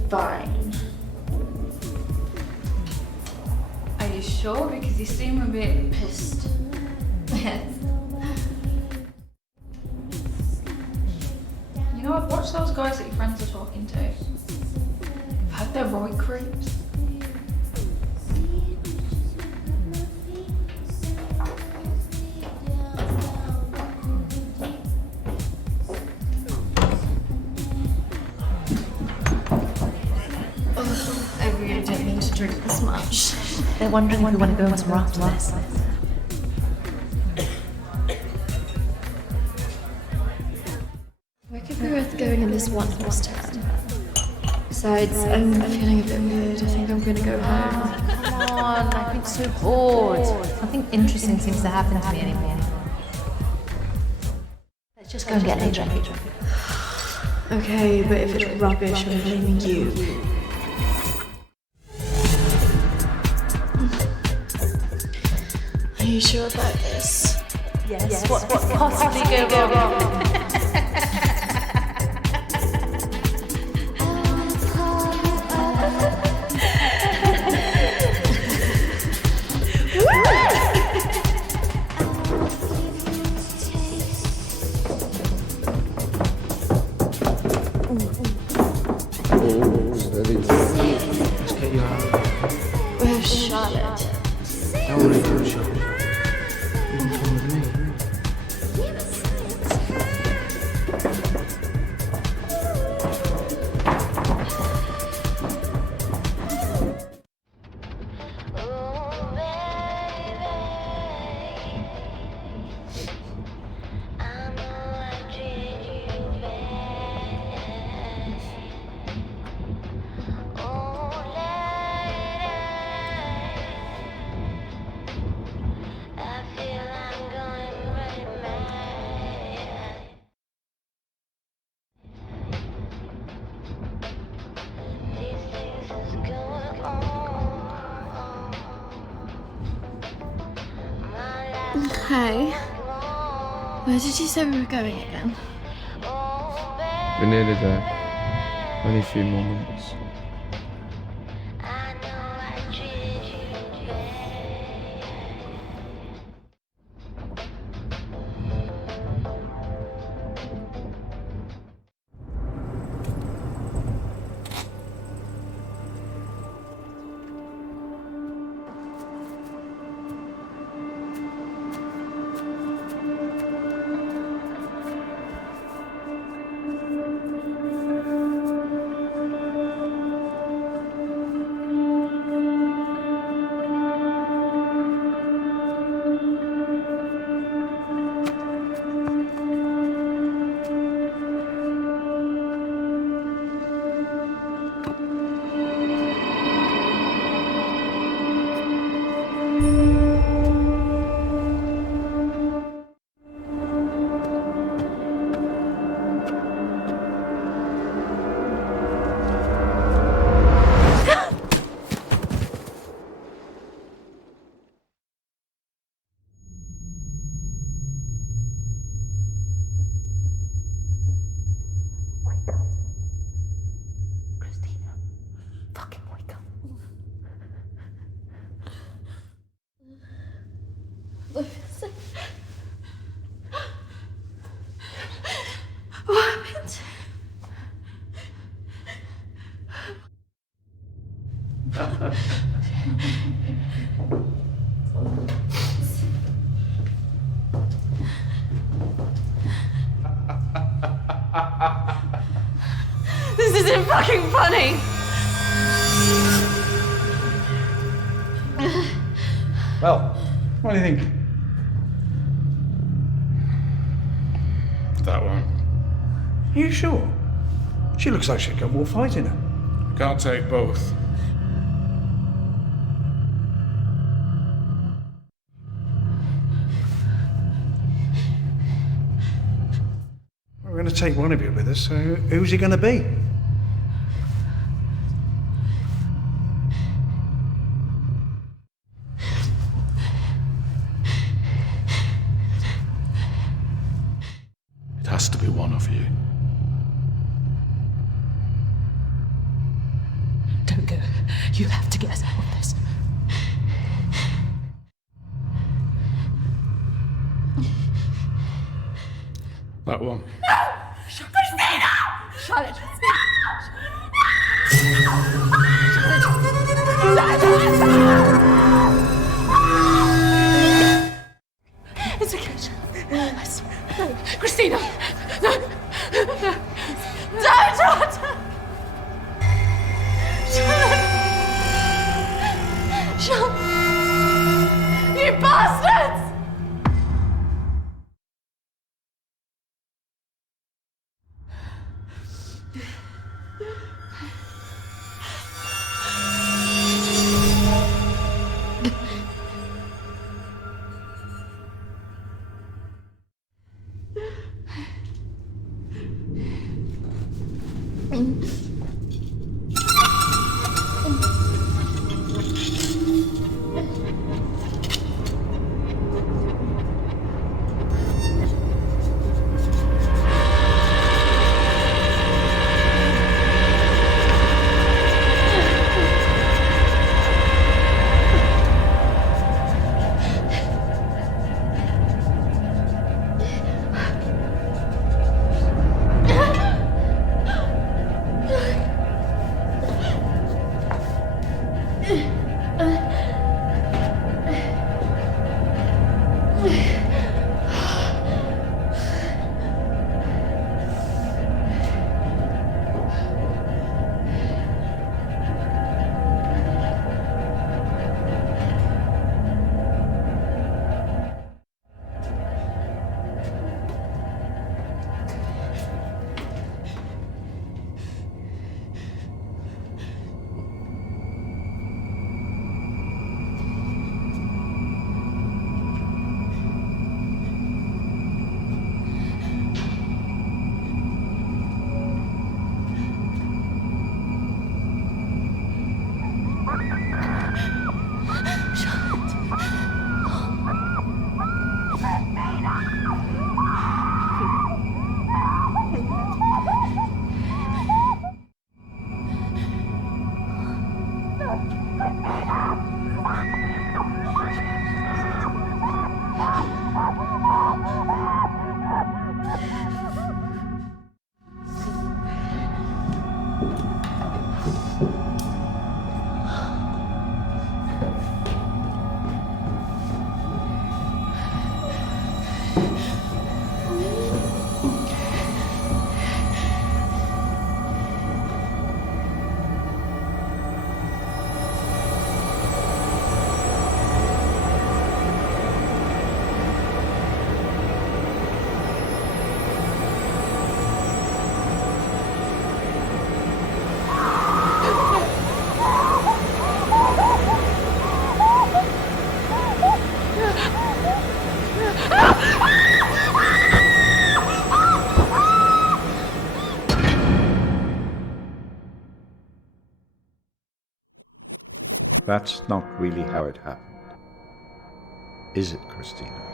fine. Are you sure? Because you seem a bit pissed. Yes. You know, I've watched those guys that your friends are talking to. I've heard they're right creeps. I really don't mean to drink this much. They're wondering if we want to go on some after this. Where could we both going in this one this time? Besides, I'm feeling a bit weird. I think I'm gonna go home. Come on, I've been so bored. Nothing interesting seems to happen to me anymore. Let's just go and get a drink. Okay, but if it's rubbish, I'm blaming you. Are you sure about this? Yes. What could possibly go wrong? Let's get you out. Where's Charlotte? Don't worry about Charlotte. You can come with me. Hey, where did you say we were going again? We're nearly there. Only a few more minutes. What happened? This isn't fucking funny! Well, what do you think? That one. Are you sure? She looks like she's got more fight in her. Can't take both. We're going to take one of you with us, so who's he going to be? It has to be one of you. You have to get us out of this. That one. Kristina! Charlotte. It's okay. I swear. No. Kristina! No! No! Don't! Charlotte! You bastards! That's not really how it happened. Is it, Kristina?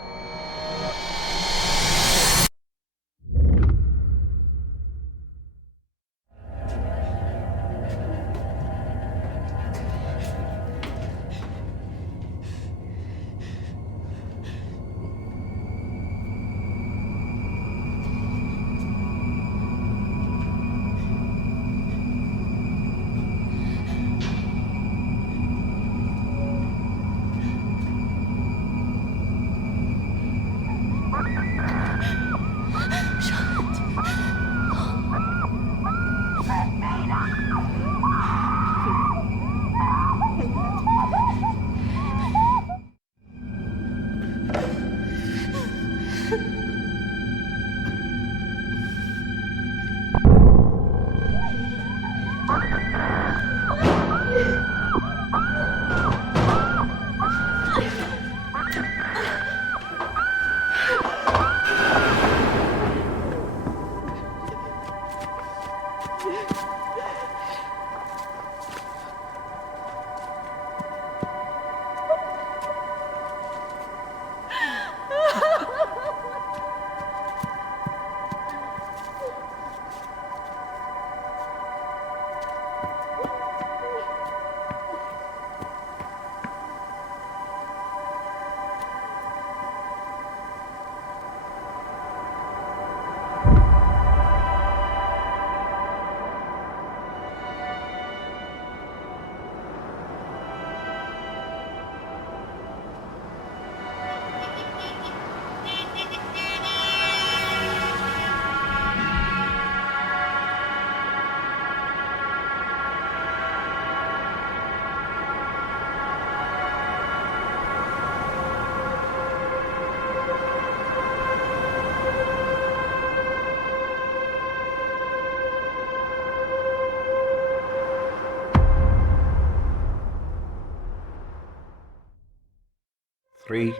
3,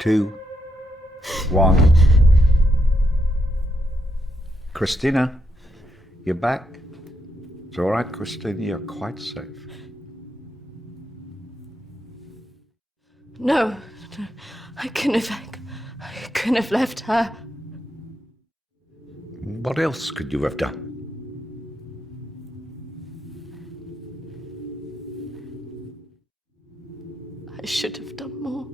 2, 1. Kristina, you're back. It's all right, Kristina, you're quite safe. No, I couldn't have left her. What else could you have done? I should have done more.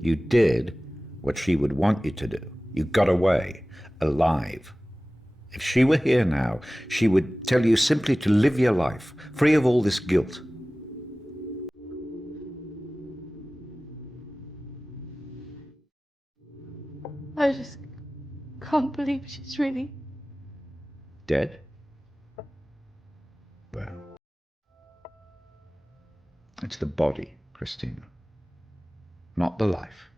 You did what she would want you to do. You got away, alive. If she were here now, she would tell you simply to live your life, free of all this guilt. I just can't believe she's really... Dead? Well, it's the body, Kristina, not the life.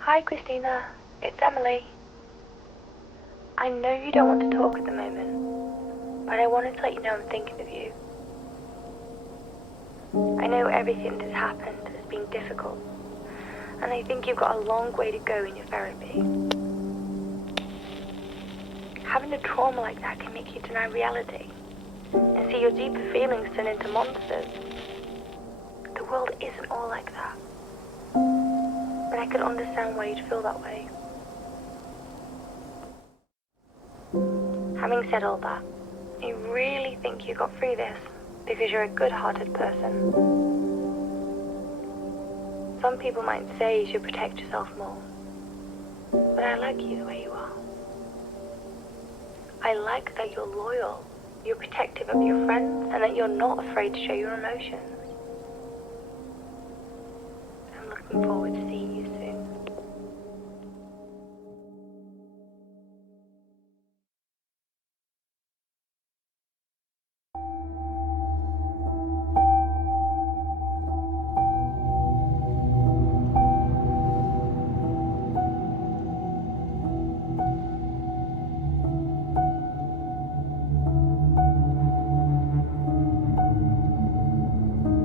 Hi, Kristina. It's Emily. I know you don't want to talk at the moment, but I wanted to let you know I'm thinking of you. I know everything that's happened has been difficult, and I think you've got a long way to go in your therapy. Having a trauma like that can make you deny reality and see your deeper feelings turn into monsters. The world isn't all like that. But I could understand why you'd feel that way. Having said all that, I really think you got through this because you're a good-hearted person. Some people might say you should protect yourself more, but I like you the way you are. I like that you're loyal, you're protective of your friends, and that you're not afraid to show your emotions. I'm looking forward to seeing